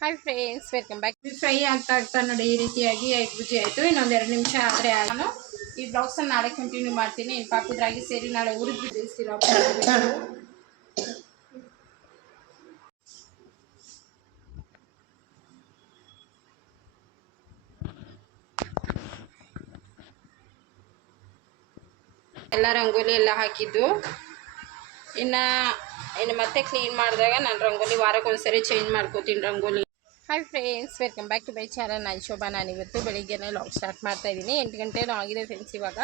Hi friends welcome back fry ಆಗ್ತಾ ಆಗ್ತಾ ನೋಡಿ ಈ ರೀತಿಯಾಗಿ ಎಗ್ ಬುಜಿ ಆಯಿತು. ಇನ್ನೊಂದು ಎರಡು ನಿಮಿಷ ಆದರೆ ನಾನು ಈ ಬ್ಲೌಸನ್ನು ನಾಳೆ ಕಂಟಿನ್ಯೂ ಮಾಡ್ತೀನಿ. ಇನ್ನು ಪಾಕುದ್ರಾಗಿ ಸೇರಿ ನಾಳೆ ಉರಿದು ತಿಳಿಸ್ತಿರೋ ಎಲ್ಲ ರಂಗೋಲಿ ಎಲ್ಲ ಹಾಕಿದ್ದು. ಇನ್ನು ಇನ್ನು ಮತ್ತೆ ಕ್ಲೀನ್ ಮಾಡಿದಾಗ ನಾನು ರಂಗೋಲಿ ವಾರಕ್ಕೆ ಒಂದ್ಸರಿ ಚೇಂಜ್ ಮಾಡ್ಕೋತೀನಿ rangoli. Hi friends welcome back to my channel ನಾನು ಶೋಭಾ. ನಾನು ಇವತ್ತು ಬೆಳಿಗ್ಗೆನೇ ಲಾಗ್ ಸ್ಟಾರ್ಟ್ ಮಾಡ್ತಾ ಇದ್ದೀನಿ. ಎಂಟು ಗಂಟೆನೂ ಆಗಿದೆ ಫ್ರೆಂಡ್ಸ್ ಇವಾಗ.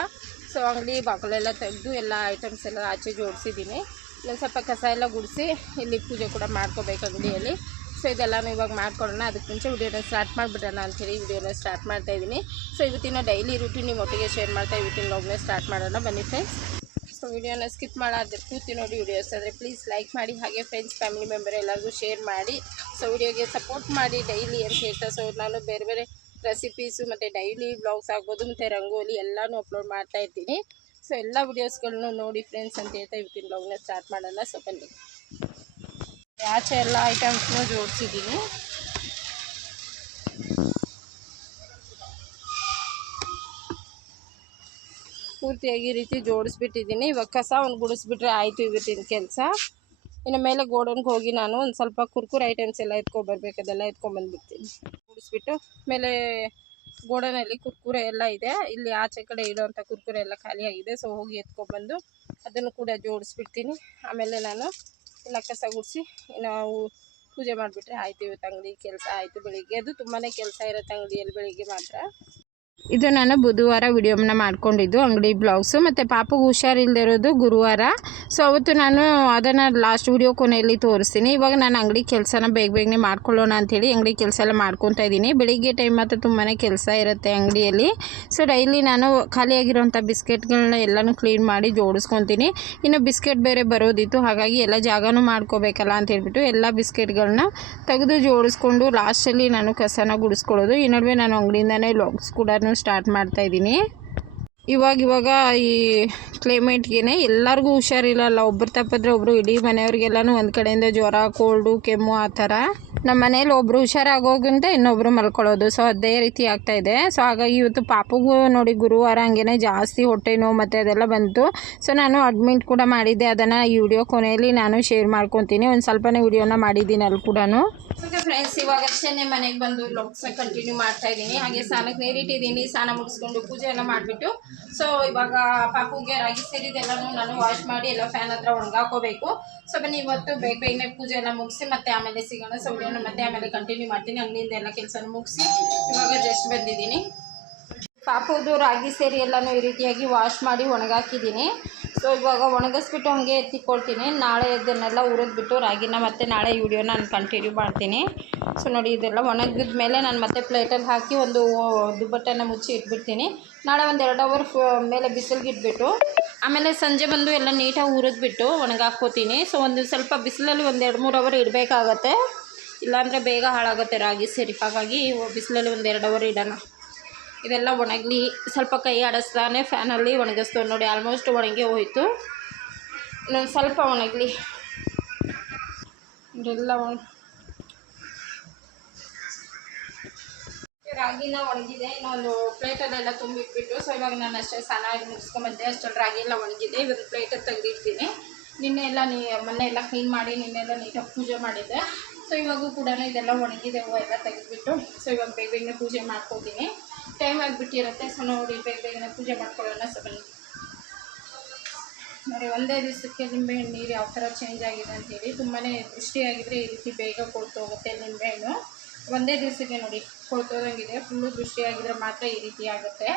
ಸೊ ಅಂಗಡಿ ಬಾಗಿಲೆಲ್ಲ ತೆಗೆದು ಎಲ್ಲ ಐಟಮ್ಸ್ ಎಲ್ಲ ಆಚೆ ಜೋಡಿಸಿದ್ದೀನಿ. ಇಲ್ಲೊಂದು ಸ್ವಲ್ಪ ಕಸ ಎಲ್ಲ ಗುಡಿಸಿ ಇಲ್ಲಿ ಪೂಜೆ ಕೂಡ ಮಾಡ್ಕೋಬೇಕು ಅಂಗಡಿಯಲ್ಲಿ. ಸೊ ಇದೆಲ್ಲನೂ ಇವಾಗ ಮಾಡ್ಕೊಡೋಣ. ಅದಕ್ಕೆ ಮುಂಚೆ ವಿಡಿಯೋನ ಸ್ಟಾರ್ಟ್ ಮಾಡಿಬಿಡೋಣ ಹೇಳಿ ವಿಡಿಯೋನ ಸ್ಟಾರ್ಟ್ ಮಾಡ್ತಾ ಇದ್ದೀನಿ. ಸೊ ಇವತ್ತಿನ ಡೈಲಿ ರೂಟೀನ್ ನಿಮ್ಮ ಒಟ್ಟಿಗೆ ಶೇರ್ ಮಾಡ್ತಾ, ಇವತ್ತಿನ ಲಾಗ್ನ ಸ್ಟಾರ್ಟ್ ಮಾಡೋಣ. ಬನ್ನಿ ಫ್ರೆಂಡ್ಸ್ ಸೊ ವಿಡಿಯೋನ ಸ್ಕಿಪ್ ಮಾಡಾದ್ರೆ ಕೂತಿ ನೋಡಿ ವಿಡಿಯೋಸ್. ಆದರೆ ಪ್ಲೀಸ್ ಲೈಕ್ ಮಾಡಿ, ಹಾಗೆ ಫ್ರೆಂಡ್ಸ್ ಫ್ಯಾಮಿಲಿ ಮೆಂಬರ್ ಎಲ್ಲರಿಗೂ ಶೇರ್ ಮಾಡಿ. ಸೊ ವಿಡಿಯೋಗೆ ಸಪೋರ್ಟ್ ಮಾಡಿ ಡೈಲಿ ಅಂತ ಹೇಳ್ತಾ ಸೊ ನಾನು ಬೇರೆ ಬೇರೆ ರೆಸಿಪೀಸು ಮತ್ತು ಡೈಲಿ ಬ್ಲಾಗ್ಸ್ ಆಗ್ಬೋದು, ಮತ್ತು ರಂಗೋಲಿ ಎಲ್ಲನೂ ಅಪ್ಲೋಡ್ ಮಾಡ್ತಾ ಇರ್ತೀನಿ ಸೊ ಎಲ್ಲ ವಿಡಿಯೋಸ್ಗಳನ್ನು ನೋಡಿ ಫ್ರೆಂಡ್ಸ್ ಅಂತ ಹೇಳ್ತಾ, ಇವತ್ತಿನ ಬ್ಲಾಗ್ನ ಸ್ಟಾರ್ಟ್ ಮಾಡೋಣ ಸೊ ಬನ್ನಿ. ಆಚೆ ಎಲ್ಲ ಐಟಮ್ಸ್ನೂ ಜೋಡಿಸಿದ್ದೀನಿ. ಪೂರ್ತಿಯಾಗಿ ಈ ರೀತಿ ಜೋಡಿಸ್ಬಿಟ್ಟಿದ್ದೀನಿ. ಇವಾಗ ಕಸ ಒಂದು ಗುಡಿಸ್ಬಿಟ್ರೆ ಆಯಿತು ಇವತ್ತಿನ ಕೆಲಸ. ಇನ್ನು ಮೇಲೆ ಗೋಡನ್ಗೆ ಹೋಗಿ ನಾನು ಒಂದು ಸ್ವಲ್ಪ ಕುರ್ಕುರ್ ಐಟಮ್ಸ್ ಎಲ್ಲ ಎತ್ಕೊಬರ್ಬೇಕು ಅದೆಲ್ಲ ಎತ್ಕೊಂಬಂದ್ಬಿಡ್ತೀನಿ ಗುಡಿಸ್ಬಿಟ್ಟು ಮೇಲೆ ಗೋಡನಲ್ಲಿ ಕುರ್ಕುರೆ ಎಲ್ಲ ಇದೆ. ಇಲ್ಲಿ ಆಚೆ ಕಡೆ ಇಡೋವಂಥ ಕುರ್ಕುರೆ ಎಲ್ಲ ಖಾಲಿಯಾಗಿದೆ ಸೊ ಹೋಗಿ ಎತ್ಕೊಬಂದು ಅದನ್ನು ಕೂಡ ಜೋಡಿಸ್ಬಿಡ್ತೀನಿ. ಆಮೇಲೆ ನಾನು ಎಲ್ಲ ಕಸ ಗುಡಿಸಿ ನಾವು ಪೂಜೆ ಮಾಡಿಬಿಟ್ರೆ ಆಯಿತು ಇವತ್ತು ಅಂಗಡಿ ಕೆಲಸ ಆಯಿತು ಬೆಳಿಗ್ಗೆ. ಅದು ತುಂಬಾ ಕೆಲಸ ಇರುತ್ತೆ ಅಂಗಡಿಯಲ್ಲಿ ಬೆಳಿಗ್ಗೆ ಮಾತ್ರ. ಇದು ನಾನು ಬುಧವಾರ ವಿಡಿಯೋನ ಮಾಡ್ಕೊಂಡಿದ್ದು, ಅಂಗಡಿ ಬ್ಲೌಸು ಮತ್ತು ಪಾಪಗೆ ಹುಷಾರಿಲ್ಲದೆ ಇರೋದು ಗುರುವಾರ. ಸೊ ಅವತ್ತು ನಾನು ಅದನ್ನು ಲಾಸ್ಟ್ ವಿಡಿಯೋ ಕೊನೆಯಲ್ಲಿ ತೋರಿಸ್ತೀನಿ. ಇವಾಗ ನಾನು ಅಂಗಡಿ ಕೆಲಸನ ಬೇಗ ಬೇಗನೆ ಮಾಡ್ಕೊಳ್ಳೋಣ ಅಂಥೇಳಿ ಅಂಗಡಿ ಕೆಲಸ ಎಲ್ಲ ಮಾಡ್ಕೊತಾ ಇದ್ದೀನಿ. ಬೆಳಿಗ್ಗೆ ಟೈಮ್ ಮಾತ್ರ ತುಂಬಾ ಕೆಲಸ ಇರುತ್ತೆ ಅಂಗಡಿಯಲ್ಲಿ. ಸೊ ಡೈಲಿ ನಾನು ಖಾಲಿಯಾಗಿರೋಂಥ ಬಿಸ್ಕೆಟ್ಗಳನ್ನ ಎಲ್ಲನೂ ಕ್ಲೀನ್ ಮಾಡಿ ಜೋಡಿಸ್ಕೊತೀನಿ. ಇನ್ನು ಬಿಸ್ಕೆಟ್ ಬೇರೆ ಬರೋದಿತ್ತು, ಹಾಗಾಗಿ ಎಲ್ಲ ಜಾಗನೂ ಮಾಡ್ಕೋಬೇಕಲ್ಲ ಅಂತ ಹೇಳ್ಬಿಟ್ಟು ಎಲ್ಲ ಬಿಸ್ಕೆಟ್ಗಳನ್ನ ತೆಗೆದು ಜೋಡಿಸ್ಕೊಂಡು ಲಾಸ್ಟಲ್ಲಿ ನಾನು ಕಸನ ಗುಡಿಸ್ಕೊಳ್ಳೋದು. ಈ ನಡುವೆ ನಾನು ಅಂಗಡಿಯಿಂದನೇ ಲಾಗ್ಸ್ ಕೂಡ ಸ್ಟಾರ್ಟ್ ಮಾಡ್ತಾ ಇದ್ದೀನಿ. ಇವಾಗ ಇವಾಗ ಈ ಕ್ಲೈಮೇಟ್ಗೆ ಎಲ್ಲರಿಗೂ ಹುಷಾರಿಲ್ಲಲ್ಲ ಒಬ್ರು ತಪ್ಪಿದ್ರೆ ಒಬ್ಬರು ಇಡೀ ಮನೆಯವ್ರಿಗೆಲ್ಲನೂ ಒಂದು ಕಡೆಯಿಂದ ಜ್ವರ ಕೋಲ್ಡು ಕೆಮ್ಮು ಆ ಥರ. ನಮ್ಮ ಮನೇಲಿ ಒಬ್ಬರು ಹುಷಾರಾಗೋಗಿಂತ ಇನ್ನೊಬ್ಬರು ಮಲ್ಕೊಳ್ಳೋದು. ಸೊ ಅದೇ ರೀತಿ ಆಗ್ತಾ ಇದೆ. ಸೊ ಹಾಗಾಗಿ ಇವತ್ತು ಪಾಪಗೂ ನೋಡಿ ಗುರುವಾರ ಹಂಗೇನೆ ಜಾಸ್ತಿ ಹೊಟ್ಟೆ ನೋವು ಮತ್ತು ಅದೆಲ್ಲ ಬಂತು. ಸೊ ನಾನು ಅಡ್ಮಿಟ್ ಕೂಡ ಮಾಡಿದ್ದೆ. ಅದನ್ನು ಈ ವಿಡಿಯೋ ಕೊನೆಯಲ್ಲಿ ನಾನು ಶೇರ್ ಮಾಡ್ಕೊತೀನಿ. ಒಂದು ಸ್ವಲ್ಪನೇ ವಿಡಿಯೋನ ಮಾಡಿದ್ದೀನಿ ಅಲ್ಲಿ ಕೂಡ ಫ್ರೆಂಡ್ಸ್ ಇವಾಗ ಅಷ್ಟೇ ಮನೆಗೆ ಬಂದು ಲಾಗ್ಸ್ನ ಕಂಟಿನ್ಯೂ ಮಾಡ್ತಾ ಇದ್ದೀನಿ. ಹಾಗೆ ಸ್ನಾನಕ್ಕೆ ನೀರಿಟ್ಟಿದ್ದೀನಿ ಸ್ನಾನ ಮುಗಿಸ್ಕೊಂಡು ಪೂಜೆ ಎಲ್ಲ ಮಾಡಿಬಿಟ್ಟು. ಸೊ ಇವಾಗ ಪಾಪುಗೆ ರಾಗಿ ಸೇರಿದೆಲ್ಲನೂ ನಾನು ವಾಶ್ ಮಾಡಿ ಎಲ್ಲ ಫ್ಯಾನ್ ಹತ್ರ ಒಣಗಾಕೋಬೇಕು. ಸೊ ಬನ್ನಿ, ಇವತ್ತು ಬೇಗ ಬೇಗನೆ ಪೂಜೆ ಎಲ್ಲ ಮುಗಿಸಿ ಮತ್ತೆ ಆಮೇಲೆ ಸಿಗೋಣ. ಸೊ ವಿಡಿಯೋನ ಮತ್ತೆ ಆಮೇಲೆ ಕಂಟಿನ್ಯೂ ಮಾಡ್ತೀನಿ. ಅಲ್ಲಿಂದ ಎಲ್ಲ ಕೆಲಸ ಮುಗಿಸಿ ಇವಾಗ ಜಸ್ಟ್ ಬಂದಿದ್ದೀನಿ. ಪಾಪುದು ರಾಗಿ ಸೇರಿ ಎಲ್ಲನೂ ಈ ರೀತಿಯಾಗಿ ವಾಶ್ ಮಾಡಿ ಒಣಗಾಕಿದ್ದೀನಿ. ಸೊ, ಇವಾಗ ಒಣಗಿಸ್ಬಿಟ್ಟು ಹಾಗೆ ಎತ್ತಿಕೊಳ್ತೀನಿ. ನಾಳೆ ಇದನ್ನೆಲ್ಲ ಹುರಿದ್ಬಿಟ್ಟು ರಾಗಿನ ಮತ್ತೆ ನಾಳೆ ವಿಡಿಯೋ ವಿಡಿಯೋನ ನಾನು ಕಂಟಿನ್ಯೂ ಮಾಡ್ತೀನಿ. ಸೊ, ನೋಡಿ, ಇದೆಲ್ಲ ಒಣಗಿದ ಮೇಲೆ ನಾನು ಮತ್ತೆ ಪ್ಲೇಟಲ್ಲಿ ಹಾಕಿ ಒಂದು ದುಬ್ಬಟ್ಟನ್ನು ಮುಚ್ಚಿ ಇಟ್ಬಿಡ್ತೀನಿ. ನಾಳೆ ಒಂದು ಎರಡು ಅವರ್ ಮೇಲೆ ಬಿಸಿಲಿಗೆ ಇಟ್ಬಿಟ್ಟು, ಆಮೇಲೆ ಸಂಜೆ ಬಂದು ಎಲ್ಲ ನೀಟಾಗಿ ಹುರಿದ್ಬಿಟ್ಟು ಒಣಗಾಕ್ಕೋತೀನಿ. ಸೊ, ಒಂದು ಸ್ವಲ್ಪ ಬಿಸಿಲಲ್ಲಿ ಒಂದು ಎರಡು ಮೂರು ಅವರ್ ಇಡಬೇಕಾಗತ್ತೆ. ಇಲ್ಲಾಂದರೆ ಬೇಗ ಹಾಳಾಗುತ್ತೆ ರಾಗಿ ಸರಿ. ಹಾಗಾಗಿ ಬಿಸಿಲಲ್ಲಿ ಒಂದು ಎರಡು ಅವರ್ ಇಡೋಣ. ಇದೆಲ್ಲ ಒಣಗಲಿ ಸ್ವಲ್ಪ ಕೈ ಆಡಿಸ್ತಾನೆ ಫ್ಯಾನಲ್ಲಿ ಒಣಗಿಸ್ತೇವೆ ನೋಡಿ ಆಲ್ಮೋಸ್ಟ್ ಒಣಗಿ ಹೋಯಿತು. ಇನ್ನೊಂದು ಸ್ವಲ್ಪ ಒಣಗಲಿ. ಇದೆಲ್ಲ ಒಣ ರಾಗಿನ ಒಣಗಿದೆ, ಇನ್ನೊಂದು ಪ್ಲೇಟಲ್ಲೆಲ್ಲ ತುಂಬಿಟ್ಬಿಟ್ಟು ಸೊ ಇವಾಗ ನಾನು ಅಷ್ಟೇ ಚೆನ್ನಾಗಿ ಮುಗಿಸ್ಕೊಂಬಂದೆ ಅಷ್ಟರಲ್ಲಿ ರಾಗಿ ಎಲ್ಲ ಒಣಗಿದೆ ಇವತ್ತು ಪ್ಲೇಟಲ್ಲಿ ತೆಗೆದಿರ್ತೀನಿ ನಿನ್ನೆ ಎಲ್ಲ ನೀ ಮೊನ್ನೆ ಎಲ್ಲ ಕ್ಲೀನ್ ಮಾಡಿ ನಿನ್ನೆಲ್ಲ ನೀಟಾಗಿ ಪೂಜೆ ಮಾಡಿದ್ದೆ. ಸೊ ಇವಾಗೂ ಕೂಡ ಇದೆಲ್ಲ ಒಣಗಿದೆ ಹೂವು ಎಲ್ಲ ತೆಗೆದ್ಬಿಟ್ಟು ಸೊ ಇವಾಗ ಬೇಗ ಬೇಗನೆ ಪೂಜೆ ಮಾಡ್ಕೋತೀನಿ. ಟೈಮ್ ಆಗಿಬಿಟ್ಟಿರುತ್ತೆ ಸೊ ನೋಡಿ ಬೇಗ ಬೇಗನೆ ಪೂಜೆ ಮಾಡ್ಕೊಳ್ಳೋಣ ಸೊ ಬನ್ನಿ ನೋಡಿ, ಒಂದೇ ದಿವಸಕ್ಕೆ ನಿಂಬೆಹಣ್ಣು ನೀರು ಯಾವ ಥರ ಚೇಂಜ್ ಆಗಿದೆ ಅಂತೇಳಿ ತುಂಬಾ ದೃಷ್ಟಿಯಾಗಿದ್ದರೆ ಈ ರೀತಿ ಬೇಗ ಕೊಳ್ತೋಗುತ್ತೆ ನಿಂಬೆಹಣ್ಣು ಒಂದೇ ದಿವಸಕ್ಕೆ ನೋಡಿ ಕೊಳ್ತೋದಂಗಿದೆ ಫುಲ್ಲು ದೃಷ್ಟಿಯಾಗಿದ್ರೆ ಮಾತ್ರ ಈ ರೀತಿ ಆಗುತ್ತೆ.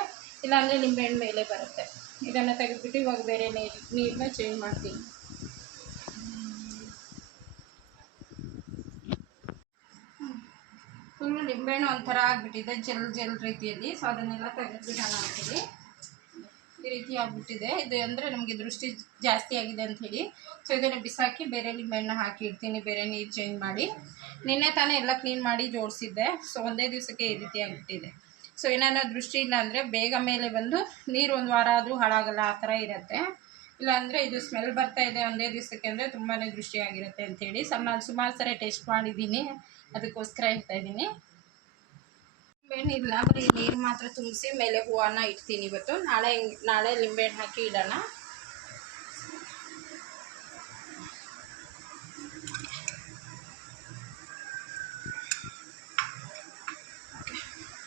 ಇಲ್ಲಾಂದರೆ ನಿಂಬೆಹಣ್ಣು ಮೇಲೆ ಬರುತ್ತೆ. ಇದನ್ನು ತೆಗೆದುಬಿಟ್ಟು ಇವಾಗ ಬೇರೆ ನೀರು ನೀರನ್ನ ಚೇಂಜ್ ಮಾಡ್ತೀನಿ. ಫುಲ್ಲು ನಿಂಬೆಹಣ್ಣು ಒಂಥರ ಆಗಿಬಿಟ್ಟಿದೆ, ಜೆಲ್ ಜೆಲ್ ರೀತಿಯಲ್ಲಿ. ಸೊ ಅದನ್ನೆಲ್ಲ ತೆಗೆದುಬಿಡೋಣ ಅಂತೀವಿ ಈ ರೀತಿ ಆಗಿಬಿಟ್ಟಿದೆ. ಇದು ಅಂದರೆ ನಮಗೆ ದೃಷ್ಟಿ ಜಾಸ್ತಿ ಆಗಿದೆ ಅಂಥೇಳಿ ಸೊ ಇದನ್ನು ಬಿಸಾಕಿ ಬೇರೆ ನಿಂಬೆಹಣ್ಣು ಹಾಕಿ ಇಡ್ತೀನಿ. ಬೇರೆ ನೀರು ಚೇಂಜ್ ಮಾಡಿ. ನಿನ್ನೆ ತಾನೇ ಎಲ್ಲ ಕ್ಲೀನ್ ಮಾಡಿ ಜೋಡಿಸಿದ್ದೆ. ಸೊ ಒಂದೇ ದಿವಸಕ್ಕೆ ಈ ರೀತಿ ಆಗಿಬಿಟ್ಟಿದೆ. ಸೊ ಏನಾರ ದೃಷ್ಟಿ ಇಲ್ಲ ಅಂದರೆ ಬೇಗ ಮೇಲೆ ಬಂದು ನೀರು ಒಂದು ವಾರ ಆದರೂ ಹಾಳಾಗಲ್ಲ, ಆ ಥರ ಇರುತ್ತೆ. ಇಲ್ಲಾಂದರೆ ಇದು ಸ್ಮೆಲ್ ಬರ್ತಾ ಇದೆ ಒಂದೇ ದಿವಸಕ್ಕೆ ಅಂದರೆ ತುಂಬಾ ದೃಷ್ಟಿಯಾಗಿರುತ್ತೆ ಅಂಥೇಳಿ ಸೊ ನಾನು ಸುಮಾರು ಸರಿ ಟೆಸ್ಟ್ ಮಾಡಿದ್ದೀನಿ. ಅದಕ್ಕೋಸ್ಕರ ಹೇಳ್ತಾ ಇದ್ದೀನಿ. ಏನಿಲ್ಲ ಬರೀ ನೀರು ಮಾತ್ರ ತುಂಬಿಸಿ ಮೇಲೆ ಹೂವನ್ನ ಇಡ್ತೀನಿ ಇವತ್ತು. ನಾಳೆ ನಾಳೆ ಲಿಂಬೆಹಣ್ಣು ಹಾಕಿ ಇಡೋಣ.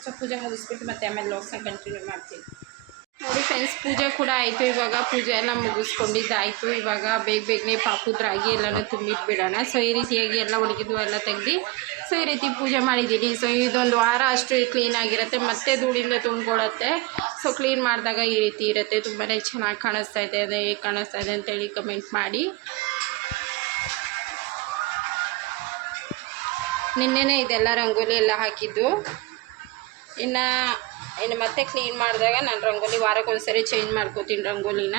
ಸೊ, ಪೂಜೆ ಮುಗಿಸ್ಬಿಟ್ಟು ಮತ್ತೆ ಆಮೇಲೆ ಲೋಕ್ಸ ಕಂಟಿನ್ಯೂ ಮಾಡ್ತೀನಿ. ನೋಡಿ ಫ್ರೆಂಡ್ಸ್ ಪೂಜೆ ಕೂಡ ಆಯಿತು. ಇವಾಗ ಪೂಜೆ ಎಲ್ಲ ಮುಗಿಸ್ಕೊಂಡಿದ್ದಾಯಿತು. ಇವಾಗ ಬೇಗ ಬೇಗನೆ ಪಾಪುದ್ರಾಗಿ ರಾಗಿ ಎಲ್ಲನೂ ತುಂಬಿಟ್ಬಿಡೋಣ. ಸೊ, ಈ ರೀತಿಯಾಗಿ ಎಲ್ಲ ಒಣಗಿದ್ವು ಎಲ್ಲ ತೆಗ್ದು ಸೊ ಈ ರೀತಿ ಪೂಜೆ ಮಾಡಿದ್ದೀನಿ. ಸೊ ಇದೊಂದು ವಾರ ಅಷ್ಟು ಕ್ಲೀನಾಗಿರುತ್ತೆ ಮತ್ತೆ ಧೂಳಿಂದ ತುಂಬಿಕೊಳ್ಳುತ್ತೆ ಸೊ ಕ್ಲೀನ್ ಮಾಡಿದಾಗ ಈ ರೀತಿ ಇರುತ್ತೆ. ತುಂಬಾ ಚೆನ್ನಾಗಿ ಕಾಣಿಸ್ತಾ ಇದೆ. ಅದೇ ಹೇಗೆ ಕಾಣಿಸ್ತಾ ಇದೆ ಅಂತೇಳಿ ಕಮೆಂಟ್ ಮಾಡಿ. ನಿನ್ನೆನೇ ಇದೆಲ್ಲ ರಂಗೋಲಿ ಎಲ್ಲ ಹಾಕಿದ್ದು. ಇನ್ನು ಇನ್ನು ಮತ್ತೆ ಕ್ಲೀನ್ ಮಾಡಿದಾಗ ನಾನು ರಂಗೋಲಿ ವಾರಕ್ಕೊಂದ್ಸರಿ ಚೇಂಜ್ ಮಾಡ್ಕೋತೀನಿ ರಂಗೋಲಿನ.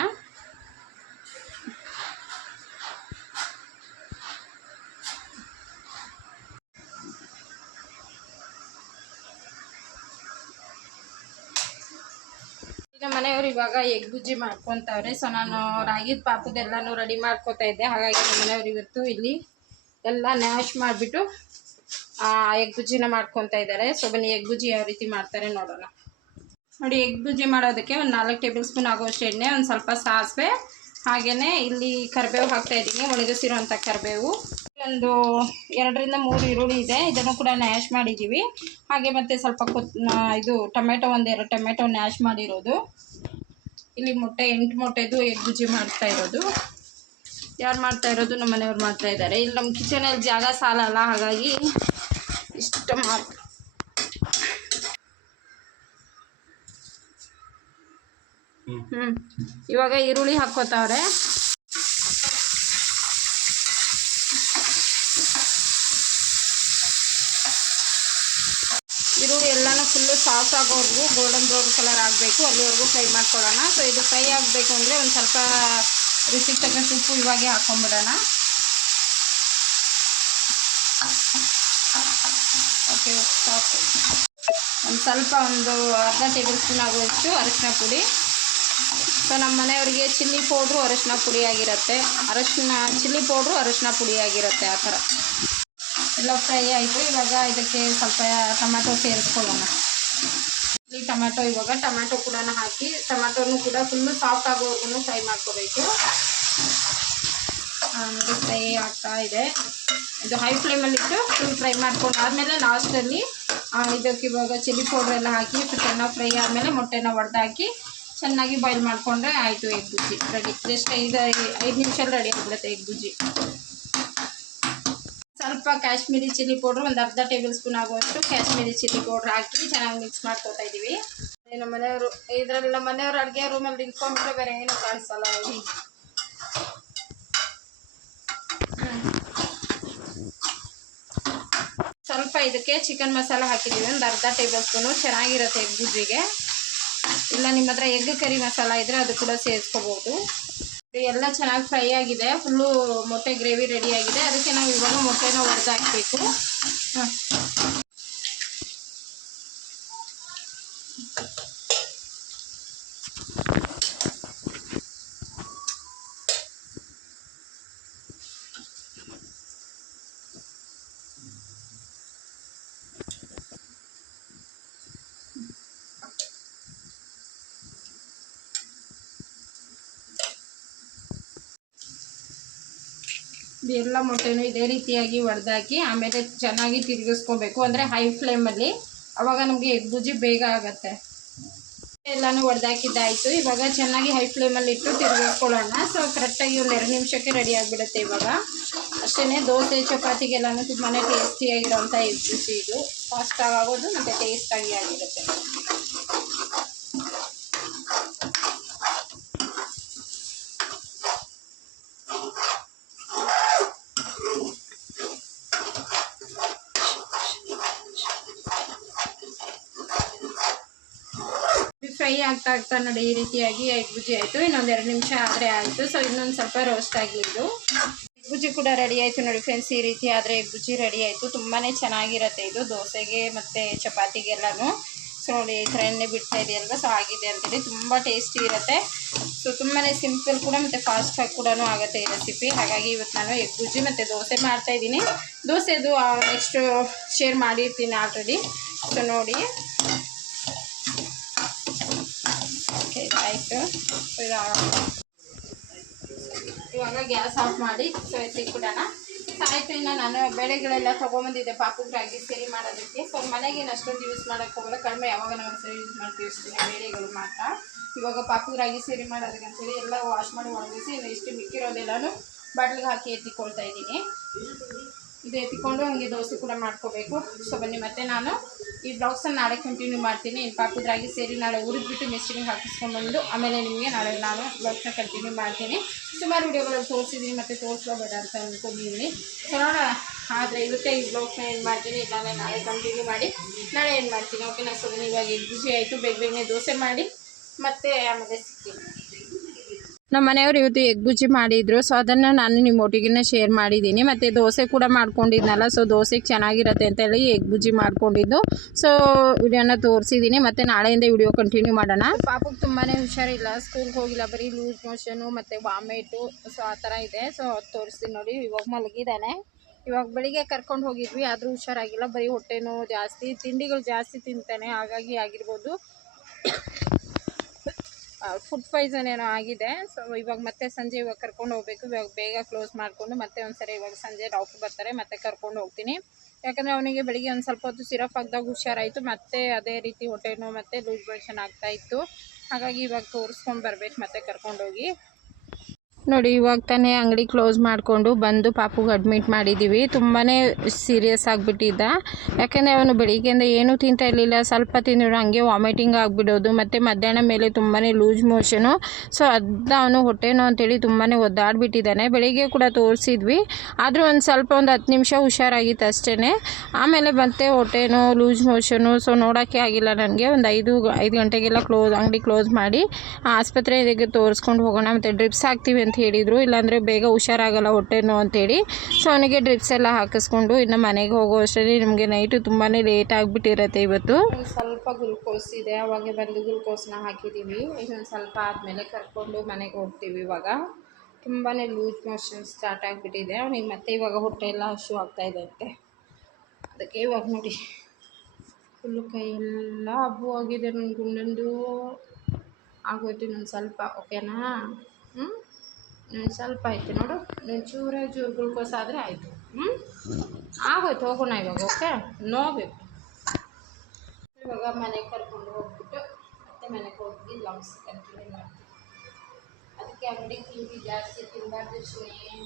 ಈಗ ಮನೆಯವ್ರು ಇವಾಗ ಎಗ್ ಬುಜ್ಜಿ ಮಾಡ್ಕೊತಾವ್ರೆ. ಸೊ ನಾನು ರಾಗಿದ ಪಾಪದೆಲ್ಲನೂ ರೆಡಿ ಮಾಡ್ಕೊತಾ ಇದ್ದೆ. ಹಾಗಾಗಿ ನಮ್ಮ ಮನೆಯವ್ರು ಇವತ್ತು ಇಲ್ಲಿ ಎಲ್ಲ ನ್ಯಾಶ್ ಮಾಡಿಬಿಟ್ಟು ಎಗ್ ಬುಜ್ಜಿನ ಮಾಡ್ಕೊತಾ ಇದ್ದಾರೆ. ಸೊ ಬನ್ನಿ ಎಗ್ ಬುಜ್ಜಿ ಯಾವ ರೀತಿ ಮಾಡ್ತಾರೆ ನೋಡೋಣ. ನೋಡಿ ಎಗ್ ಬುಜ್ಜಿ ಮಾಡೋದಕ್ಕೆ ಒಂದು ನಾಲ್ಕು ಟೇಬಲ್ ಸ್ಪೂನ್ ಆಗೋಷ್ಟು ಎಣ್ಣೆ, ಒಂದು ಸ್ವಲ್ಪ ಸಾಸಿವೆ ಹಾಗೆಯೇ ಇಲ್ಲಿ ಕರಿಬೇವು ಹಾಕ್ತಾ ಇದ್ದೀನಿ. ಒಣಗಿಸಿರುವಂಥ ಕರಿಬೇವು. ಒಂದು ಎರಡರಿಂದ ಮೂರು ಈರುಳ್ಳಿ ಇದೆ. ಇದನ್ನು ಕೂಡ ನ್ಯಾಶ್ ಮಾಡಿದ್ದೀವಿ ಹಾಗೆ ಮತ್ತು ಸ್ವಲ್ಪ ಕೊತ್ ಇದು ಟೊಮೆಟೊ ಒಂದೆರಡು ಟೊಮೆಟೊ ನ್ಯಾಶ್ ಮಾಡಿರೋದು. ಇಲ್ಲಿ ಮೊಟ್ಟೆ ಎಂಟು ಮೊಟ್ಟೆದು ಎಗ್ ಬುಜಿ ಮಾಡ್ತಾ ಇರೋದು. ಯಾರು ಮಾಡ್ತಾ ಇರೋದು? ನಮ್ಮ ಮನೆಯವ್ರು ಮಾಡ್ತಾ ಇದ್ದಾರೆ. ಇಲ್ಲಿ ನಮ್ಮ ಕಿಚನಲ್ಲಿ ಜಾಗ ಸಾಲಲ್ಲ ಹಾಗಾಗಿ ಇಷ್ಟ ಮಾಡ್ತಾರೆ ಹ್ಞೂ ಇವಾಗ ಈರುಳ್ಳಿ ಹಾಕ್ಕೋತಾವ್ರೆ. ಈರುಳ್ಳಿ ಎಲ್ಲನೂ ಫುಲ್ಲು ಸಾಫ್ಟ್ ಆಗೋವರೆಗೂ ಗೋಲ್ಡನ್ ಬ್ರೌನ್ ಕಲರ್ ಆಗಬೇಕು. ಅಲ್ಲಿವರೆಗೂ ಫ್ರೈ ಮಾಡ್ಕೊಳ್ಳೋಣ. ಸೊ ಇದು ಫ್ರೈ ಆಗಬೇಕು ಅಂದರೆ ಒಂದು ಸ್ವಲ್ಪ ರುಚಿಗೆ ತಕ್ಕಷ್ಟು ಉಪ್ಪು ಇವಾಗೆ ಹಾಕ್ಕೊಂಬಿಡೋಣ ಓಕೆ ಸಾಕು ಒಂದು ಸ್ವಲ್ಪ ಒಂದು ಅರ್ಧ ಟೇಬಲ್ ಸ್ಪೂನ್ ಆಗುವಷ್ಟು ಅರಶಿನ ಪುಡಿ. ಸೊ ನಮ್ಮ ಮನೆಯವರಿಗೆ ಚಿಲ್ಲಿ ಪೌಡ್ರು ಅರಶಿನ ಪುಡಿ ಆಗಿರುತ್ತೆ. ಅರಶಿನ ಚಿಲ್ಲಿ ಪೌಡ್ರು ಅರಶಿನ ಪುಡಿ ಆಗಿರುತ್ತೆ ಆ ಥರ. ಎಲ್ಲ ಫ್ರೈ ಆಯಿತು ಇವಾಗ ಇದಕ್ಕೆ ಸ್ವಲ್ಪ ಟೊಮ್ಯಾಟೊ ಸೇರಿಸ್ಕೊಳ್ಳೋಣ ಇಲ್ಲಿ ಟೊಮ್ಯಾಟೊ ಇವಾಗ ಟೊಮ್ಯಾಟೊ ಕೂಡ ಹಾಕಿ ಟೊಮ್ಯಾಟೊನು ಕೂಡ ಫುಲ್ಲು ಸಾಫ್ಟ್ ಆಗೋವರೆಗೂ ಫ್ರೈ ಮಾಡ್ಕೋಬೇಕು ನೋಡಿ ಫ್ರೈ ಆಗ್ತಾ ಇದೆ ಇದು ಹೈ ಫ್ಲೇಮಲ್ಲಿಟ್ಟು ಫುಲ್ ಫ್ರೈ ಮಾಡ್ಕೊಂಡು ಆದಮೇಲೆ ಲಾಸ್ಟಲ್ಲಿ ಇದಕ್ಕೆ ಇವಾಗ ಚಿಲ್ಲಿ ಪೌಡ್ರ್ ಎಲ್ಲ ಹಾಕಿ ಚೆನ್ನಾಗಿ ಫ್ರೈ ಆದಮೇಲೆ ಮೊಟ್ಟೆನ ಒಡೆದಾಕಿ ಚೆನ್ನಾಗಿ ಬಾಯ್ಲ್ ಮಾಡಿಕೊಂಡ್ರೆ ಆಯಿತು ಎಗ್ ಬುಜ್ಜಿ ರೆಡಿ ಜಸ್ಟ್ ಐದು ಐದು ನಿಮಿಷ ರೆಡಿ ಆಗಿಬಿಡುತ್ತೆ ಎಗ್ ಬುಜ್ಜಿ ಸ್ವಲ್ಪ ಕಾಶ್ಮೀರಿ ಚಿಲ್ಲಿ ಪೌಡ್ರ್ ಒಂದು ಅರ್ಧ ಟೇಬಲ್ ಸ್ಪೂನ್ ಆಗುವಷ್ಟು ಕಾಶ್ಮೀರಿ ಚಿಲ್ಲಿ ಪೌಡ್ರ್ ಹಾಕಿ ಚೆನ್ನಾಗಿ ಮಿಕ್ಸ್ ಮಾಡ್ಕೊತಾ ಇದ್ದೀವಿ. ನಮ್ಮ ಮನೆಯವರು, ಇದರಲ್ಲಿ ನಮ್ಮ ಮನೆಯವರು ಅಡುಗೆ ರೂಮಲ್ಲಿ ನಿಂತ್ಕೊಂಡ್ಬಿಟ್ರೆ ಬೇರೆ ಏನು ಕಾಣಿಸಲ್ಲ ಇಲ್ಲಿ ಸ್ವಲ್ಪ ಇದಕ್ಕೆ ಚಿಕನ್ ಮಸಾಲ ಹಾಕಿದ್ದೀವಿ, ಒಂದು ಅರ್ಧ ಟೇಬಲ್ ಸ್ಪೂನು ಚೆನ್ನಾಗಿರುತ್ತೆ ಎಗ್ ಬುಜ್ಜಿಗೆ ಇಲ್ಲ, ನಿಮ್ಮ ಹತ್ರ ಎಗ್ ಕರಿ ಮಸಾಲ ಇದ್ದರೆ ಅದು ಕೂಡ ಸೇರಿಸ್ಕೋಬೋದು. ಎಲ್ಲ ಚೆನ್ನಾಗಿ ಫ್ರೈ ಆಗಿದೆ. ಫುಲ್ಲು ಮೊಟ್ಟೆ ಗ್ರೇವಿ ರೆಡಿ ಆಗಿದೆ. ಅದಕ್ಕೆ ನಾವು ಇವಾಗ ಮೊಟ್ಟೆನ ಒಡೆದು ಹಾಕಬೇಕು ಹಾಂ. ಎಲ್ಲ ಮೊಟ್ಟೆನೂ ಇದೇ ರೀತಿಯಾಗಿ ಒಡೆದಾಕಿ ಆಮೇಲೆ ಚೆನ್ನಾಗಿ ತಿರುಗಿಸ್ಕೊಬೇಕು. ಅಂದರೆ ಹೈ ಫ್ಲೇಮಲ್ಲಿ ಅವಾಗ ನಮಗೆ ಎಗ್ ಬುಜಿ ಬೇಗ ಆಗುತ್ತೆ. ಎಲ್ಲನೂ ಒಡೆದಾಕಿದ್ದಾಯಿತು. ಇವಾಗ ಚೆನ್ನಾಗಿ ಹೈ ಫ್ಲೇಮಲ್ಲಿ ಇಟ್ಟು ತಿರುಗಿಸ್ಕೊಳ್ಳೋಣ. ಸೊ ಕರೆಕ್ಟಾಗಿ ಒಂದು ಎರಡು ನಿಮಿಷಕ್ಕೆ ರೆಡಿ ಆಗಿಬಿಡುತ್ತೆ ಇವಾಗ. ಅಷ್ಟೇ ದೋಸೆ, ಚಪಾತಿಗೆಲ್ಲನೂ ತುಂಬಾ ಟೇಸ್ಟಿಯಾಗಿರೋಂಥ ಎಗ್ ಬುಜ್ಜಿ ಇದು. ಫಾಸ್ಟಾಗಿ ಆಗೋದು ಮತ್ತು ಟೇಸ್ಟಾಗಿ ಆಗಿರುತ್ತೆ. ಫ್ರೈ ಆಗ್ತಾ ಆಗ್ತಾ ನೋಡಿ ಈ ರೀತಿಯಾಗಿ ಎಗ್ ಬುಜ್ಜಿ ಆಯಿತು. ಇನ್ನೊಂದು ಎರಡು ನಿಮಿಷ ಆದರೆ ಆಯಿತು. ಸೊ ಇನ್ನೊಂದು ಸ್ವಲ್ಪ ರೋಸ್ಟ್ ಎಗ್ ಬುಜ್ಜಿ ಕೂಡ ರೆಡಿ ಆಯಿತು ನೋಡಿ ಫ್ರೆಂಡ್ಸ್ ಈ ರೀತಿ ಆದರೆ ಎಗ್ ಬುಜ್ಜಿ ರೆಡಿ ಆಯಿತು. ತುಂಬಾ ಚೆನ್ನಾಗಿರುತ್ತೆ ಇದು. ದೋಸೆಗೆ ಮತ್ತು ಚಪಾತಿಗೆಲ್ಲನೂ. ಸೊ ನೋಡಿ ಈ ಥರ ಎಣ್ಣೆ ಬಿಡ್ತಾ ಇದೆಯಲ್ವ? ಸೊ ಆಗಿದೆ ಅಂತೇಳಿ ತುಂಬ ಟೇಸ್ಟಿ ಇರುತ್ತೆ. ಸೊ ತುಂಬಾ ಸಿಂಪಲ್ ಕೂಡ ಮತ್ತು ಫಾಸ್ಟಾಗಿ ಕೂಡ ಆಗುತ್ತೆ ಈ ರೆಸಿಪಿ ಹಾಗಾಗಿ ಇವತ್ತು ನಾನು ಎಗ್ ಬುಜ್ಜಿ ಮತ್ತು ದೋಸೆ ಮಾಡ್ತಾ ಇದ್ದೀನಿ. ದೋಸೆದು ನೆಕ್ಸ್ಟು ಶೇರ್ ಮಾಡಿರ್ತೀನಿ ಆಲ್ರೆಡಿ ಸೊ ನೋಡಿ ಓಕೆ ಇದಾಯಿತು ಸೊ ಇದು ಇವಾಗ ಗ್ಯಾಸ್ ಆಫ್ ಮಾಡಿ ಸಾಯ್ತಿನ ಆಯ್ತು ಇನ್ನು ನಾನು ಬೆಳೆಗಳೆಲ್ಲ ತೊಗೊಂಬಂದಿದ್ದೆ ಪಾಪದ ರಾಗಿ ಸೇರಿ ಮಾಡೋದಕ್ಕೆ. ಸೊ ಮನೆಗೆ ಅಷ್ಟೊಂದು ಯೂಸ್ ಮಾಡೋಕ್ಕೆ ಹೋಗಲ್ಲ. ಕಡಿಮೆ ಯಾವಾಗ ಒಂದ್ಸರಿ ಯೂಸ್ ಮಾಡ್ತೀವಿ ಬೇಳೆಗಳು ಮಾತ್ರ. ಇವಾಗ ಪಾಪದ ರಾಗಿ ಸೇರಿ ಮಾಡೋದಕ್ಕೆ ಅಂತೇಳಿ ಎಲ್ಲ ವಾಶ್ ಮಾಡಿ ಒಣಗಿಸಿ ಇನ್ನು ಇಷ್ಟು ಮಿಕ್ಕಿರೋದೆಲ್ಲನೂ ಬಾಟ್ಲಿಗೆ ಹಾಕಿ ಎತ್ತಿಕೊಳ್ತಾ ಇದ್ದೀನಿ. ಇದು ಎತ್ತಿಕೊಂಡು ಹಂಗೆ ದೋಸೆ ಕೂಡ ಮಾಡ್ಕೋಬೇಕು. ಸೊ ಬನ್ನಿ, ಮತ್ತೆ ನಾನು ಈ ಬ್ಲೌಸನ್ನು ನಾಳೆ ಕಂಟಿನ್ಯೂ ಮಾಡ್ತೀನಿ. ಇನ್ನು ಪಾಪದ ರಾಗಿ ಸೇರಿ ನಾಳೆ ಉರಿದ್ಬಿಟ್ಟು ಮೆಸ್ಸಿಗೆ ಹಾಕಿಸ್ಕೊಂಡ್ಬಂದು, ಆಮೇಲೆ ನಿಮಗೆ ನಾಳೆ ನಾನು ಬ್ಲೌಸ್ನ ಕಂಟಿನ್ಯೂ ಮಾಡ್ತೀನಿ. ಸುಮಾರು ವಿಡಿಯೋಗಳಲ್ಲಿ ತೋರಿಸಿದ್ದೀನಿ ಮತ್ತು ತೋರಿಸ್ಕೋಬೇಡ ಅಂತ ಅಂದ್ಕೊಂಡಿದ್ದೀನಿ ನೋಡೋಣ ಆದರೆ ಇರುತ್ತೆ ಈ ಬ್ಲೌಸ್ನ ಏನು ಮಾಡ್ತೀನಿ? ಇಲ್ಲಾಂದರೆ ನಾಳೆ ಕಂಟಿನ್ಯೂ ಮಾಡಿ, ನಾಳೆ ಏನು ಮಾಡ್ತೀನಿ? ಓಕೆನಾ ನಾನು ಇವಾಗ ಎಗ್ ಬುಜಿ ಆಯಿತು. ಬೇಗ ಬೇಗನೆ ದೋಸೆ ಮಾಡಿ, ಮತ್ತೆ ಆಮೇಲೆ ಸಿಗ್ತೀನಿ. ನಮ್ಮ ಮನೆಯವರು ಇವತ್ತು ಎಗ್ ಬುಜ್ಜಿ ಮಾಡಿದ್ರು. ಸೊ ಅದನ್ನ ನಾನು ನಿಮ್ಮ ಒಟ್ಟಿಗೆ ಶೇರ್ ಮಾಡಿದ್ದೀನಿ. ಮತ್ತೆ ದೋಸೆ ಕೂಡ ಮಾಡ್ಕೊಂಡಿದ್ನಲ್ಲ ಸೊ ದೋಸೆಗೆ ಚೆನ್ನಾಗಿರುತ್ತೆ ಅಂತ ಹೇಳಿ ಎಗ್ ಬುಜ್ಜಿ ಮಾಡ್ಕೊಂಡಿದ್ದು. ಸೊ ವಿಡಿಯೋನ ತೋರಿಸಿದ್ದೀನಿ. ಮತ್ತೆ ನಾಳೆಯಿಂದ ವಿಡಿಯೋ ಕಂಟಿನ್ಯೂ ಮಾಡೋಣ. ಪಾಪಕ್ಕೆ ತುಂಬಾನೇ ಹುಷಾರಿಲ್ಲ. ಸ್ಕೂಲ್ಗೆ ಹೋಗಿಲ್ಲ, ಬರೀ ಲೂಸ್ ಮೋಷನು ಮತ್ತೆ ವಾಮಿಟು ಸೊ ಆ ಥರ ಇದೆ. ಸೊ ಅದು ತೋರಿಸ್ತೀನಿ ನೋಡಿ. ಇವಾಗ ಮಲಗಿದ್ದಾನೆ. ಇವಾಗ ಬೆಳಿಗ್ಗೆ ಕರ್ಕೊಂಡು ಹೋಗಿದ್ವಿ. ಆದರೂ ಹುಷಾರಾಗಿಲ್ಲ. ಬರೀ ಹೊಟ್ಟೆನೋ ಜಾಸ್ತಿ, ತಿಂಡಿಗಳು ಜಾಸ್ತಿ ತಿಂತಾನೆ. ಹಾಗಾಗಿ ಆಗಿರ್ಬೋದು. ಫುಡ್ ಪಾಯ್ಸನ್ ಏನೋ ಆಗಿದೆ. ಸೊ ಇವಾಗ ಮತ್ತೆ ಸಂಜೆ ಇವಾಗ ಕರ್ಕೊಂಡು ಹೋಗ್ಬೇಕು. ಇವಾಗ ಬೇಗ ಕ್ಲೋಸ್ ಮಾಡಿಕೊಂಡು ಮತ್ತೆ ಒಂದ್ಸರಿ ಇವಾಗ ಸಂಜೆ ಡಾಕ್ಟ್ರು ಬರ್ತಾರೆ. ಮತ್ತೆ ಕರ್ಕೊಂಡು ಹೋಗ್ತೀನಿ. ಯಾಕಂದರೆ ಅವನಿಗೆ ಬೆಳಿಗ್ಗೆ ಒಂದು ಸ್ವಲ್ಪ ಹೊತ್ತು ಸಿರಪ್ ಹಾಕಿದಾಗ ಹುಷಾರಾಯಿತು. ಮತ್ತೆ ಅದೇ ರೀತಿ ಹೊಟ್ಟೆ ನೋವು ಮತ್ತು ಲೂಸ್ ಮೋಷನ್ ಆಗ್ತಾ ಇತ್ತು. ಹಾಗಾಗಿ ಇವಾಗ ತೋರಿಸ್ಕೊಂಡು ಬರ್ಬೇಕು ಮತ್ತೆ ಕರ್ಕೊಂಡೋಗಿ. ನೋಡಿ, ಇವಾಗ ತಾನೇ ಅಂಗಡಿ ಕ್ಲೋಸ್ ಮಾಡಿಕೊಂಡು ಬಂದು ಪಾಪುಗೆ ಅಡ್ಮಿಟ್ ಮಾಡಿದ್ದೀವಿ ತುಂಬಾ ಸೀರಿಯಸ್ ಆಗಿಬಿಟ್ಟಿದ್ದ. ಯಾಕೆಂದರೆ ಅವನು ಬೆಳಿಗ್ಗೆಯಿಂದ ಏನೂ ತಿಂತಾ ಇರಲಿಲ್ಲ. ಸ್ವಲ್ಪ ತಿಂದಿರೋ ಹಂಗೆ ವಾಮಿಟಿಂಗ್ ಆಗಿಬಿಡೋದು, ಮತ್ತು ಮಧ್ಯಾಹ್ನ ಮೇಲೆ ತುಂಬಾ ಲೂಸ್ ಮೋಷನು ಸೊ ಅದು ಅವನು ಹೊಟ್ಟೆನೋ ಅಂತೇಳಿ ತುಂಬಾ ಒದ್ದಾಡ್ಬಿಟ್ಟಿದ್ದಾನೆ. ಬೆಳಿಗ್ಗೆ ಕೂಡ ತೋರಿಸಿದ್ವಿ. ಆದರೂ ಒಂದು ಸ್ವಲ್ಪ ಒಂದು ಹತ್ತು ನಿಮಿಷ ಹುಷಾರಾಗಿತ್ತು ಅಷ್ಟೇ ಆಮೇಲೆ ಮತ್ತೆ ಹೊಟ್ಟೆನೋ ಲೂಸ್ ಮೋಷನು ಸೊ ನೋಡೋಕ್ಕೆ ಆಗಿಲ್ಲ ನನಗೆ. ಒಂದು ಐದು ಐದು ಗಂಟೆಗೆಲ್ಲ ಕ್ಲೋಸ್ ಅಂಗಡಿ ಕ್ಲೋಸ್ ಮಾಡಿ ಆಸ್ಪತ್ರೆಗೆ ತೋರಿಸ್ಕೊಂಡು ಹೋಗೋಣ ಮತ್ತು ಡ್ರಿಪ್ಸ್ ಹಾಕ್ತೀವಿ ಅಂತ ಹೇಳಿದರು, ಇಲ್ಲಾಂದರೆ ಬೇಗ ಹುಷಾರಾಗಲ್ಲ ಹೊಟ್ಟೆ ನೋವು ಅಂತೇಳಿ. ಸೊ ಅವನಿಗೆ ಡ್ರಿಪ್ಸ್ ಎಲ್ಲ ಹಾಕಿಸ್ಕೊಂಡು ಇನ್ನು ಮನೆಗೆ ಹೋಗೋ ಅಷ್ಟರಲ್ಲಿ ನಿಮಗೆ ನೈಟು ತುಂಬಾ ಲೇಟ್ ಆಗಿಬಿಟ್ಟಿರತ್ತೆ ಇವತ್ತು. ಸ್ವಲ್ಪ ಗ್ಲುಕೋಸ್ ಇದೆ, ಅವಾಗೆ ಬಂದು ಗ್ಲುಕೋಸ್ನ ಹಾಕಿದ್ದೀವಿ ಇನ್ನೊಂದು ಸ್ವಲ್ಪ ಆದಮೇಲೆ ಕರ್ಕೊಂಡು ಮನೆಗೆ ಹೋಗ್ತೀವಿ ಇವಾಗ. ತುಂಬಾ ಲೂಸ್ ಮೋಷನ್ ಸ್ಟಾರ್ಟ್ ಆಗಿಬಿಟ್ಟಿದೆ. ಅವನಿಗೆ ಮತ್ತೆ ಇವಾಗ ಹೊಟ್ಟೆ ಎಲ್ಲ ಹಶು ಆಗ್ತಾ ಇದೆ ಅಂತೆ. ಅದಕ್ಕೆ ಇವಾಗ ನೋಡಿ. ಫುಲ್ಲು ಕೈಯೆಲ್ಲ ಹಬ್ಬು ಆಗಿದೆ ನನ್ನ ಗುಂಡಂದು. ಆಗೋಯ್ತು ಇನ್ನೊಂದು ಸ್ವಲ್ಪ ಓಕೆನಾ ಹ್ಞೂ ಸ್ವಲ್ಪ ಆಯಿತು ನೋಡು. ಇನ್ನೊಂದು ಚೂರೇ ಚೂರು ಗ್ಲುಕೋಸ್ ಆದರೆ ಆಯಿತು. ಹ್ಞೂ ಆಗೋಯ್ತು, ಹೋಗೋಣ ಇವಾಗ ಓಕೆ ನೋಬೇಕು. ಇವಾಗ ಮನೆಗೆ ಕರ್ಕೊಂಡು ಹೋಗ್ಬಿಟ್ಟು ಮತ್ತೆ ಮನೆಗೆ ಹೋಗಿ ಲಂಗ್ಸ್ ಕಂಟಿನ್ಯೂ ಮಾಡ್ತೀವಿ ಅದಕ್ಕೆ ಅಂಗಡಿ ತಿಂಡಿ ಜಾಸ್ತಿ ತಿನ್ನಬಾರ್ದು ಸುಮ್ಮನೆ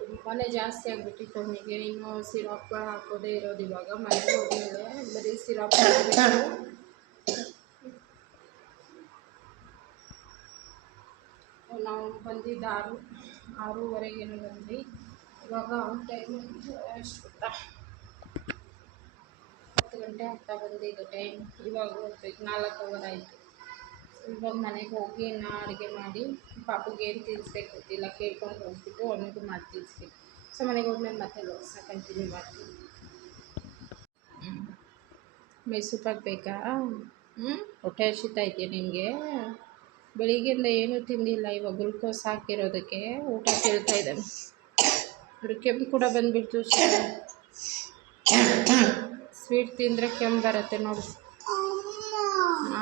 ತುಂಬಾ ಜಾಸ್ತಿ ಆಗಿಬಿಟ್ಟಿತ್ತು ಅವನಿಗೆ. ಇನ್ನು ಸಿರಪ್ ಹಾಕೋದೇ ಇರೋದು ಇವಾಗ. ಮನೆಗೆ ಹೋದ್ಮೇಲೆ ಬರೀ ಸಿರಪ್ ಹಾಕಬೇಕು. ನಾವು ಬಂದಿದ್ದು ಆರು ಆರೂವರೆಗೇನೋ ಬಂದ್ವಿ ಇವಾಗ ಟೈಮ್ ಎಷ್ಟು ಗೊತ್ತಾ? ಹತ್ತು ಗಂಟೆ ಆಗ್ತಾ ಬಂದಿದ್ದು ಟೈಮ್ ಇವಾಗ ಹೋಗ್ಬೇಕು ನಾಲ್ಕು ಅವರ್ ಆಯಿತು ಇವಾಗ ಮನೆಗೆ ಹೋಗಿ ನಾ ಅಡುಗೆ ಮಾಡಿ ಪಾಪುಗೆ ಏನು ತಿನ್ನಿಸ್ಬೇಕು ಗೊತ್ತಿಲ್ಲ ಕೇಳ್ಕೊಂಡು ಹೋಗ್ಬಿಟ್ಟು ಅವನಿಗೂ ಮಾಡಿ ತಿನ್ನಿಸ್ಬೇಕು ಸೊ ಮನೆಗೆ ಹೋದ್ಮೇಲೆ ಮತ್ತೆ ಲೋಸ ಕಂಟಿನ್ಯೂ ಮಾಡ್ತೀನಿ. ಹ್ಞೂ ಮೈಸೂರು ಪಾಕ್ ಬೇಕಾ? ಹ್ಞೂ ಹೊಟ್ಟೆ ಹಸಿತಾ ಇದೆಯಾ ನಿನಗೆ ಬೆಳಿಗ್ಗೆಯಿಂದ ಏನೂ ತಿಂದಿಲ್ಲ, ಇವಾಗ ಗ್ಲುಕೋಸ್ ಹಾಕಿರೋದಕ್ಕೆ ಊಟ ಕೇಳ್ತಾ ಇದ್ದಾನೆ. ನೋಡಿ ಕೆಮ್ಮು ಕೂಡ ಬಂದುಬಿಡ್ತು ಸ್ವೀಟ್ ತಿಂದರೆ ಕೆಮ್ಮು ಬರುತ್ತೆ ನೋಡಿ.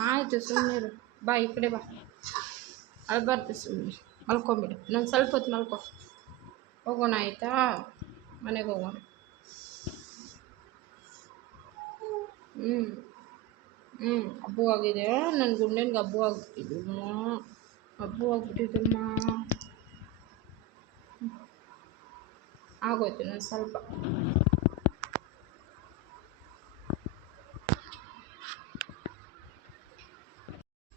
ಆಯಿತು ಸುಮ್ಮನೆ ಬಾ, ಈ ಕಡೆ ಬಾ. ಬರ್ತೀವಿ ಸುಮ್ಮನೆ ಮಲ್ಕೊಂಬಿಡು. ನಾನು ಸ್ವಲ್ಪ ಹೊತ್ತು ಮಲ್ಕೊ. ಹೋಗೋಣ ಆಯಿತಾ? ಮನೆಗೆ ಹೋಗೋಣ. ಹ್ಞೂ ಹ್ಞೂ ಹಬ್ಬು ಆಗಿದೆ. ನನ್ನ ಗುಂಡನಿಗೆ ಹಬ್ಬು ಆಗ್ಬಿಟ್ಟಿದ್ದಮ್ಮ ಹಬ್ಬು ಆಗ್ಬಿಟ್ಟಿದ್ದಮ್ಮ ಆಗೋಯ್ತು ನಾನು ಸ್ವಲ್ಪ.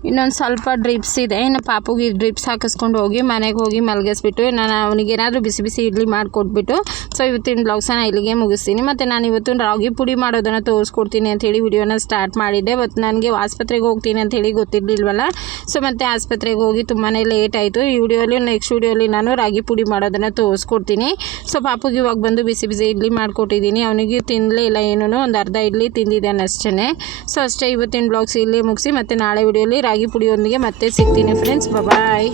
ಇನ್ನೊಂದು ಸ್ವಲ್ಪ ಡ್ರಿಪ್ಸ್ ಇದೆ. ಇನ್ನು ಪಾಪುಗೆ ಡ್ರಿಪ್ಸ್ ಹಾಕಿಸ್ಕೊಂಡು ಹೋಗಿ ಮನೆಗೆ ಹೋಗಿ ಮಲಗಿಸ್ಬಿಟ್ಟು ನಾನು ಅವನಿಗೆ ಏನಾದರೂ ಬಿಸಿ ಬಿಸಿ ಇಡ್ಲಿ ಮಾಡಿಕೊಟ್ಬಿಟ್ಟು ಸೊ ಇವತ್ತಿನ ಬ್ಲಾಗ್ಸನ್ನ ಇಲ್ಲಿಗೆ ಮುಗಿಸ್ತೀನಿ. ಮತ್ತು ನಾನು ಇವತ್ತು ರಾಗಿ ಪುಡಿ ಮಾಡೋದನ್ನು ತೋರಿಸ್ಕೊಡ್ತೀನಿ ಅಂಥೇಳಿ ವಿಡಿಯೋನ ಸ್ಟಾರ್ಟ್ ಮಾಡಿದ್ದೆ. ಬಟ್ ನನಗೆ ಆಸ್ಪತ್ರೆಗೆ ಹೋಗ್ತೀನಿ ಅಂಥೇಳಿ ಗೊತ್ತಿರಲಿಲ್ವಲ್ಲ? ಸೊ ಮತ್ತು ಆಸ್ಪತ್ರೆಗೆ ಹೋಗಿ ತುಂಬಾ ಲೇಟ್ ಆಯಿತು. ಈ ವಿಡಿಯೋಲಿ ನೆಕ್ಸ್ಟ್ ವಿಡಿಯೋಲಿ ನಾನು ರಾಗಿ ಪುಡಿ ಮಾಡೋದನ್ನು ತೋರಿಸ್ಕೊಡ್ತೀನಿ. ಸೊ ಪಾಪುಗೆ ಇವಾಗ ಬಂದು ಬಿಸಿ ಬಿಸಿ ಇಡ್ಲಿ ಮಾಡಿಕೊಟ್ಟಿದ್ದೀನಿ ಅವನಿಗೆ ತಿನ್ನಲೇ ಇಲ್ಲ ಏನೂ ಒಂದು ಅರ್ಧ ಇಡ್ಲಿ ತಿಂದಿದ್ದಾನೆ ಅಷ್ಟೇ ಸೊ ಅಷ್ಟೇ ಇವತ್ತಿನ ಬ್ಲಾಗ್ಸ್ ಇಲ್ಲಿ ಮುಗಿಸಿ, ಮತ್ತು ನಾಳೆ ವಿಡಿಯೋಲಿ ರಾಗಿ ಪುಡಿಯೊಂದಿಗೆ ಮತ್ತೆ ಸಿಗ್ತೀನಿ ಫ್ರೆಂಡ್ಸ್ ಬಾಯ್